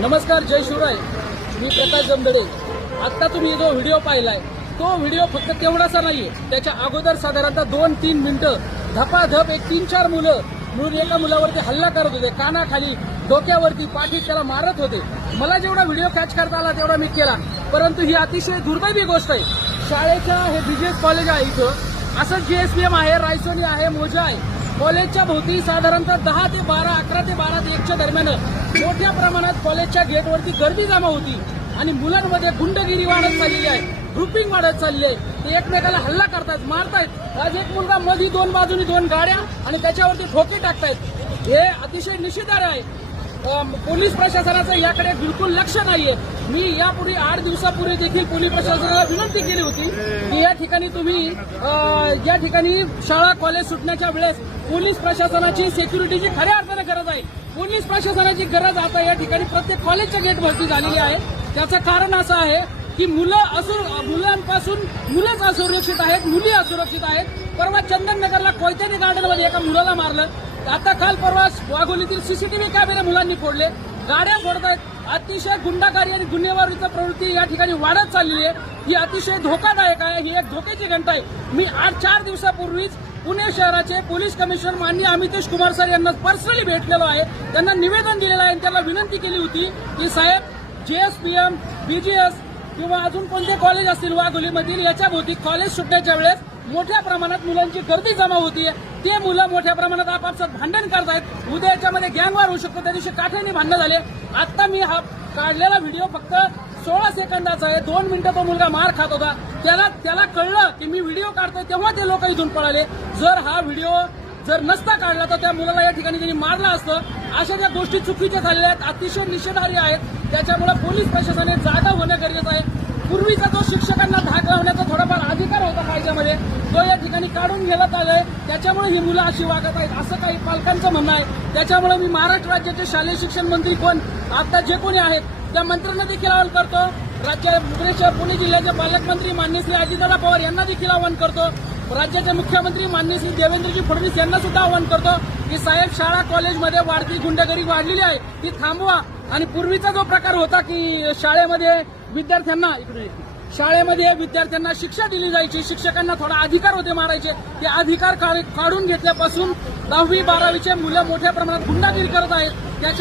नमस्कार, जय शिवराय. मी प्रकाश जमदडे. आता तुम्ही जो व्हिडिओ पाहिलाय तो व्हिडिओ फक्त तेवढासा नाहीये. त्याच्या अगोदर साधारणतः 2-3 मिनिटं धपाधप 3-4 मुलं मिळून एका मुलावरती हल्ला करत होते. कानाखाली, डोक्यावरती, पाठीत त्याला मारत होते. मला जेवढा व्हिडिओ कॅच करता आला तेवढा मी केला, परंतु ही अतिशय दुर्दैवी गोष्ट आहे. शाळेच्या हे बीजीएस कॉलेज आहे, इथं असं जीएसपीएम आहे, रायसोनी आहे, मोजा आहे. कॉलेजच्या भोवती साधारणतः 10 ते 12, 11 ते 12 ते 1च्या दरम्यान मोठ्या प्रमाणात कॉलेजच्या गेटवरती गर्दी जमा होती आणि मुलांमध्ये गुंडगिरी वाढत चाललेली आहे, ग्रुपिंग वाढत चालली आहे. ते एकमेकाला हल्ला करतात, मारतायत. आज एक मुलगा मध्ये 2 बाजूनी 2 गाड्या आणि त्याच्यावरती ठोके टाकतायत. हे अतिशय निषेधार्ह आहे. पोलीस प्रशासनाचं याकडे बिलकुल लक्ष नाहीये. मी यापूर्वी 8 दिवसापूर्वी देखील पोलीस प्रशासनाला विनंती केली होती की या ठिकाणी तुम्ही या ठिकाणी शाळा कॉलेज सुटण्याच्या वेळेस पोलीस प्रशासनाची सिक्युरिटीची खऱ्या अर्थाने गरज आहे. पोलीस प्रशासनाची गरज आता या ठिकाणी प्रत्येक कॉलेजच्या गेट भरती झालेली आहे. त्याचं कारण असं आहे की मुलांपासून मुलंच असुरक्षित आहेत, मुली असुरक्षित आहेत. परवा चंदननगरला कोयत्यानी गार्डनमध्ये एका मुलाला मारलं. आता काल परवा वाघोलीतील सीसीटीव्ही कॅमेरे मुलांनी फोडले, गाड्या फोडतायत. अतिशय गुंडाकारी आणि गुन्हेगारीची प्रवृत्ती या ठिकाणी वाढत चाललेली आहे. ही अतिशय धोकादायक आहे. ही एक धोक्याची घंटा आहे. मी 4 दिवसापूर्वीच पुणे शहराचे पोलीस कमिशनर माननीय अमितेश कुमार सर यांना पर्सनली भेटलेलो आहे. त्यांना निवेदन दिलेलं आहे आणि त्यांना विनंती केली होती की साहेब, जीएसपीएम, बीजीएस किंवा अजून कोणते कॉलेज असतील वाघोलीमधील, याच्या भोवती कॉलेज सुटण्याच्या वेळेस मोठ्या प्रमाणात मुलांची गर्दी जमा होतीये. ते मुलं मोठ्या प्रमाणात आपापसात भांडण करतायत. उद्या याच्यामध्ये गँगवार होऊ शकतो. त्या दिवशी काठ्याने भांडण झाले. आता मी हा काढलेला व्हिडिओ फक्त 16 सेकंदाचा आहे. 2 मिनिटं तो मुलगा मार खात होता. त्याला कळलं की मी व्हिडिओ काढतोय, तेव्हा ते लोक इथून पळाले. जर हा व्हिडिओ नसता काढला तर त्या मुलाला या ठिकाणी त्यांनी मारलं असतं. अशा ज्या गोष्टी चुकीच्या झालेल्या आहेत, अतिशय निषेधार्ह आहेत. त्याच्यामुळे पोलीस प्रशासनाने जागा होणं गरजेचं आहे. पूर्वीचा जो शिक्षकांना धाक लावण्याचा थोडाफार अधिकार होता कायद्यामध्ये, तो या ठिकाणी काढून घेण्यात आलाय. त्याच्यामुळे ही मुलं अशी वागत आहेत असं काही पालकांचं म्हणणं आहे. त्याच्यामुळे मी महाराष्ट्र राज्याचे शालेय शिक्षण मंत्री कोण आता जे कोणी आहेत त्या मंत्र्यांना देखील आवाहन करतो. पुणे जिल्ह्याचे पालकमंत्री माननीय श्री अजितदादा पवार यांना देखील आवाहन करतो. राज्याचे मुख्यमंत्री माननीय श्री देवेंद्रजी फडणवीस यांना सुद्धा आवाहन करतो की साहेब, शाळा कॉलेजमध्ये वाढती गुंडगिरी वाढलेली आहे, ती थांबवा. आणि पूर्वीचा जो प्रकार होता की शाळेमध्ये विद्यार्थ्यांना शिक्षा दिली जायची, शिक्षकांना थोडा अधिकार होते मारायचे, ते अधिकार काढून घेतल्यापासून 10वी 12वीचे मुलं मोठ्या प्रमाणात गुंडागिरी करत आहेत. त्याच्या